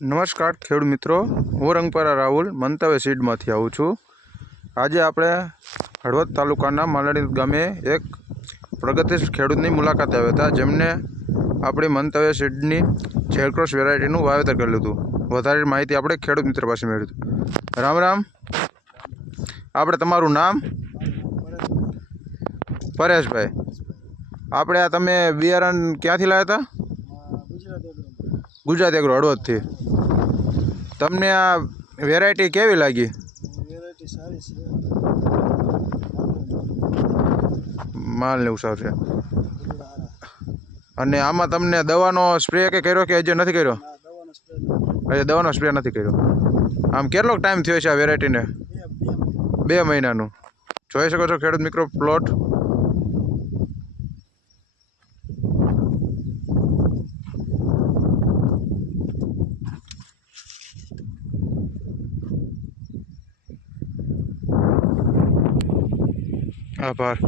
નમસ્કાર ખેડૂત મિત્રો, હું રંગપરા રાહુલ મંતવ્ય સીડમાંથી આવું છું। આજે આપણે હળવદ તાલુકાના માલણી ગામે એક પ્રગતિશીલ ખેડૂતની મુલાકાતે આવ્યા હતા, જેમને આપણી મંતવ્ય સીડની જેલક્રોસ વેરાયટીનું વાવેતર કરેલું હતું। વધારે માહિતી આપણે ખેડૂત મિત્ર પાસે મેળવી હતી। રામ રામ, આપણે તમારું નામ? પરેશભાઈ, આપણે આ તમે બિયારણ ક્યાંથી લાવ્યા હતા? ગુજરાત એગ્રો હળવદથી। તમને આ વેરાયટી કેવી લાગી? વેરાયટી સારી છે, માલ ને ઉસાર છે। અને આમાં તમને દવાનો સ્પ્રે કે કર્યો કે હજી નથી કર્યો? હજી દવાનો સ્પ્રે નથી કર્યો। આમ કેટલો ટાઈમ થયો છે આ વેરાયટીને? 2 મહિનાનું। જોઈ શકો છો ખેડૂત મિત્રો પ્લોટ। આભાર।